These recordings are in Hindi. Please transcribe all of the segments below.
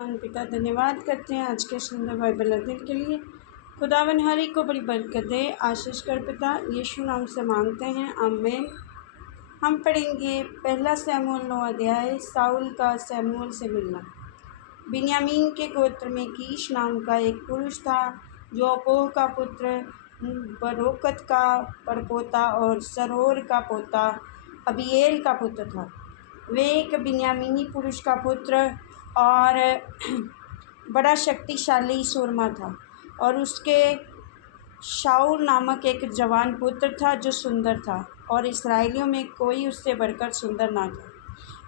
पिता धन्यवाद करते हैं आज के सुंदर बाइबल अध्ययन के लिए। खुदावन हर एक को बड़ी बरकत दे, आशीष कर पिता यीशु नाम से मांगते हैं, आमीन। हम पढ़ेंगे पहला शमूएल 9 अध्याय, साउल का शमूएल से मिलना। बिन्यामीन के गोत्र में कीश नाम का एक पुरुष था जो अपोह का पुत्र, बरोकत का परपोता और सरोर का पोता अबीएल का पुत्र था। वे एक बिन्यामीनी पुरुष का पुत्र और बड़ा शक्तिशाली सूरमा था, और उसके शाऊल नामक एक जवान पुत्र था जो सुंदर था, और इस्राएलियों में कोई उससे बढ़कर सुंदर ना था।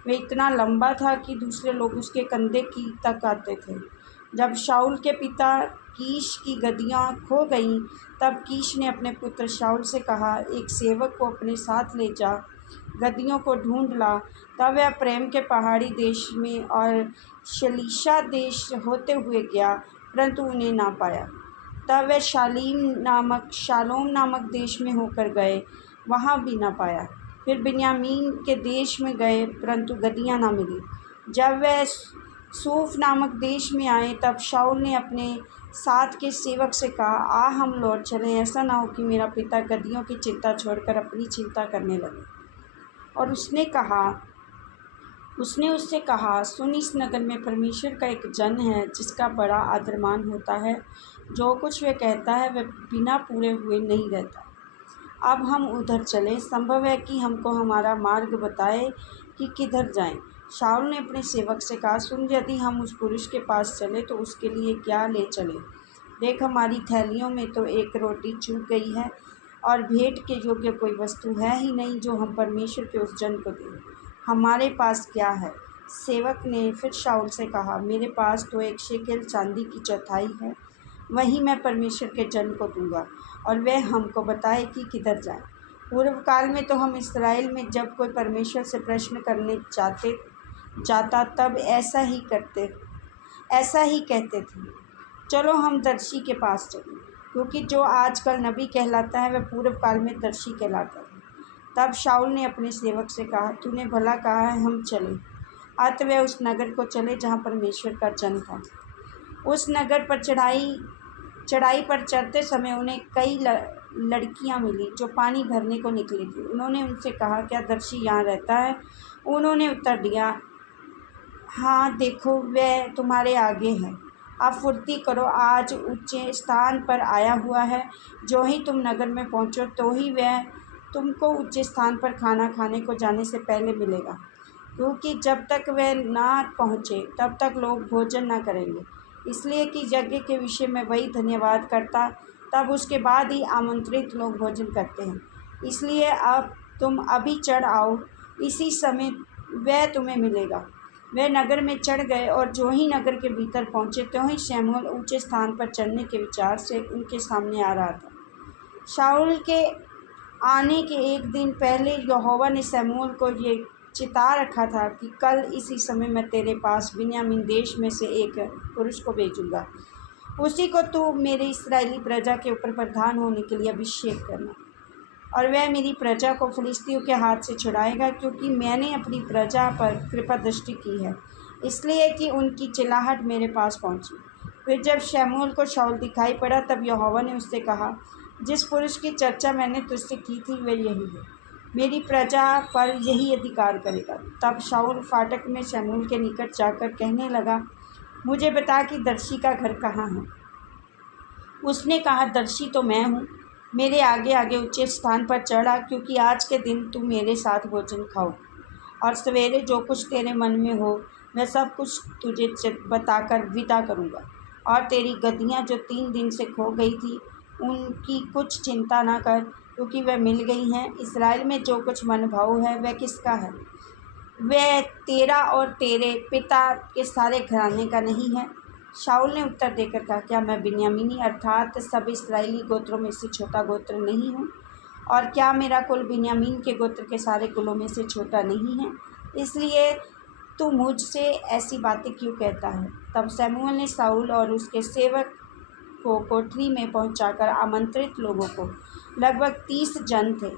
वे इतना लंबा था कि दूसरे लोग उसके कंधे की तक आते थे। जब शाऊल के पिता कीश की गदहियाँ खो गईं, तब कीश ने अपने पुत्र शाऊल से कहा, एक सेवक को अपने साथ ले जा, गदहियों को ढूंढ ला। तब वह प्रेम के पहाड़ी देश में और शलीशा देश होते हुए गया, परंतु उन्हें ना पाया। तब वह शालोम नामक देश में होकर गए, वहाँ भी ना पाया। फिर बिन्यामीन के देश में गए, परंतु गदहियाँ ना मिली। जब वह सूफ नामक देश में आए, तब शाऊल ने अपने साथ के सेवक से कहा, आ हम लौट चलें, ऐसा ना हो कि मेरा पिता गदहियों की चिंता छोड़कर अपनी चिंता करने लगे। और उसने उससे कहा, सुन, इस नगर में परमेश्वर का एक जन है जिसका बड़ा आदरमान होता है। जो कुछ वह कहता है वह बिना पूरे हुए नहीं रहता। अब हम उधर चलें, संभव है कि हमको हमारा मार्ग बताए कि किधर जाएं। शाऊल ने अपने सेवक से कहा, सुन, यदि हम उस पुरुष के पास चले तो उसके लिए क्या ले चले? देख, हमारी थैलियों में तो एक रोटी चूक गई है, और भेंट के योग्य कोई वस्तु है ही नहीं जो हम परमेश्वर के उस जन को दें। हमारे पास क्या है? सेवक ने फिर शाऊल से कहा, मेरे पास तो एक शेकेल चांदी की चौथाई है, वही मैं परमेश्वर के जन को दूंगा, और वह हमको बताए कि किधर जाए। पूर्व काल में तो हम इस्राएल में जब कोई परमेश्वर से प्रश्न करने जाता तब ऐसा ही कहते थे, चलो हम दर्शी के पास चलें, क्योंकि जो आजकल नबी कहलाता है वह पूर्व काल में दर्शी कहलाता है। तब शाऊल ने अपने सेवक से कहा, तूने भला कहा है, हम चलें। अतः वे उस नगर को चले जहाँ परमेश्वर का जन था। उस नगर पर चढ़ाई पर चढ़ते समय उन्हें कई लड़कियां मिली जो पानी भरने को निकली थी। उन्होंने उनसे कहा, क्या दर्शी यहाँ रहता है? उन्होंने उत्तर दिया, हाँ, देखो, वह तुम्हारे आगे है। अब फुर्ती करो, आज ऊंचे स्थान पर आया हुआ है। जो ही तुम नगर में पहुँचो तो ही वह तुमको ऊंचे स्थान पर खाना खाने को जाने से पहले मिलेगा, क्योंकि जब तक वह ना पहुँचे तब तक लोग भोजन ना करेंगे। इसलिए कि यज्ञ के विषय में वही धन्यवाद करता, तब उसके बाद ही आमंत्रित लोग भोजन करते हैं। इसलिए अब तुम अभी चढ़ आओ, इसी समय वह तुम्हें मिलेगा। वे नगर में चढ़ गए, और जो ही नगर के भीतर पहुँचे त्यों ही शमूएल ऊंचे स्थान पर चढ़ने के विचार से उनके सामने आ रहा था। शाऊल के आने के एक दिन पहले यहोवा ने शमूएल को ये चिता रखा था कि कल इसी समय मैं तेरे पास बिन्यामीन देश में से एक पुरुष को भेजूँगा। उसी को तू मेरे इस्राएली प्रजा के ऊपर प्रधान होने के लिए अभिषेक करना, और वह मेरी प्रजा को फिलिस्तियों के हाथ से छुड़ाएगा, क्योंकि मैंने अपनी प्रजा पर कृपा दृष्टि की है, इसलिए कि उनकी चिल्लाहट मेरे पास पहुँची। फिर जब शमूएल को शाऊल दिखाई पड़ा, तब यहोवा ने उससे कहा, जिस पुरुष की चर्चा मैंने तुझसे की थी वह यही है, मेरी प्रजा पर यही अधिकार करेगा। तब शाऊल फाटक में शमूएल के निकट जाकर कहने लगा, मुझे बता कि दर्शी का घर कहाँ है? उसने कहा, दर्शी तो मैं हूँ, मेरे आगे आगे ऊंचे स्थान पर चढ़ा, क्योंकि आज के दिन तू मेरे साथ भोजन खाओ, और सवेरे जो कुछ तेरे मन में हो वह सब कुछ तुझे बताकर विदा करूँगा। और तेरी गदहियाँ जो 3 दिन से खो गई थी, उनकी कुछ चिंता ना कर, क्योंकि वह मिल गई हैं। इस्राएल में जो कुछ मनभाऊ है वह किसका है? वह तेरा और तेरे पिता के सारे घराने का नहीं है? शाऊल ने उत्तर देकर कहा, क्या मैं बिन्यामीनी अर्थात सब इस्राएली गोत्रों में से छोटा गोत्र नहीं हूँ? और क्या मेरा कुल बिन्यामीन के गोत्र के सारे कुलों में से छोटा नहीं है? इसलिए तू मुझसे ऐसी बातें क्यों कहता है? तब शमूएल ने शाऊल और उसके सेवक को कोठरी में पहुंचाकर आमंत्रित लोगों को, लगभग 30 जन थे,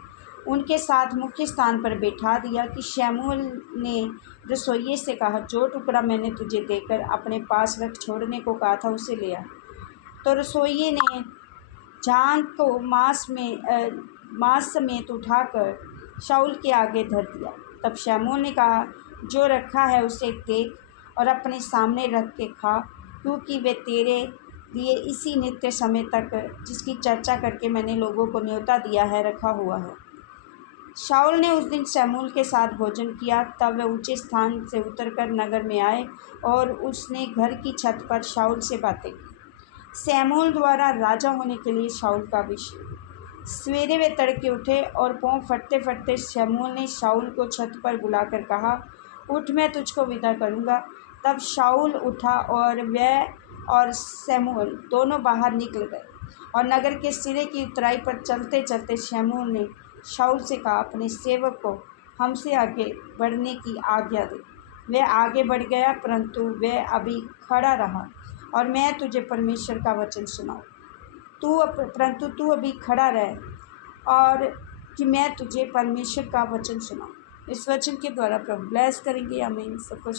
उनके साथ मुख्य स्थान पर बैठा दिया कि शमूएल ने रसोइये से कहा, जो टुकड़ा मैंने तुझे देकर अपने पास रख छोड़ने को कहा था उसे ले आ। तो रसोइये ने जान को मांस समेत उठाकर शाऊल के आगे धर दिया। तब शमूएल ने कहा, जो रखा है उसे देख और अपने सामने रख के खा, क्योंकि वे तेरे लिए इसी नित्य समय तक, जिसकी चर्चा करके मैंने लोगों को न्योता दिया है, रखा हुआ है। शाऊल ने उस दिन शमूएल के साथ भोजन किया। तब वे ऊंचे स्थान से उतरकर नगर में आए और उसने घर की छत पर शाऊल से बातें की। शमूएल द्वारा राजा होने के लिए शाऊल का अभिषेक। सवेरे वे तड़के उठे और पाँव फटते फटते शमूएल ने शाऊल को छत पर बुलाकर कहा, उठ, मैं तुझको विदा करूँगा। तब शाऊल उठा और वह और शमूएल दोनों बाहर निकल गए। और नगर के सिरे की उतराई पर चलते चलते शमूएल ने शाऊल से कहा, अपने सेवक को हमसे आगे बढ़ने की आज्ञा दे। वह आगे बढ़ गया, परंतु वह अभी खड़ा रहा और मैं तुझे परमेश्वर का वचन सुनाऊँ। परंतु तू अभी खड़ा रह और कि मैं तुझे परमेश्वर का वचन सुनाऊँ। इस वचन के द्वारा प्रभु ब्लेस करेंगे। आमीन। सबको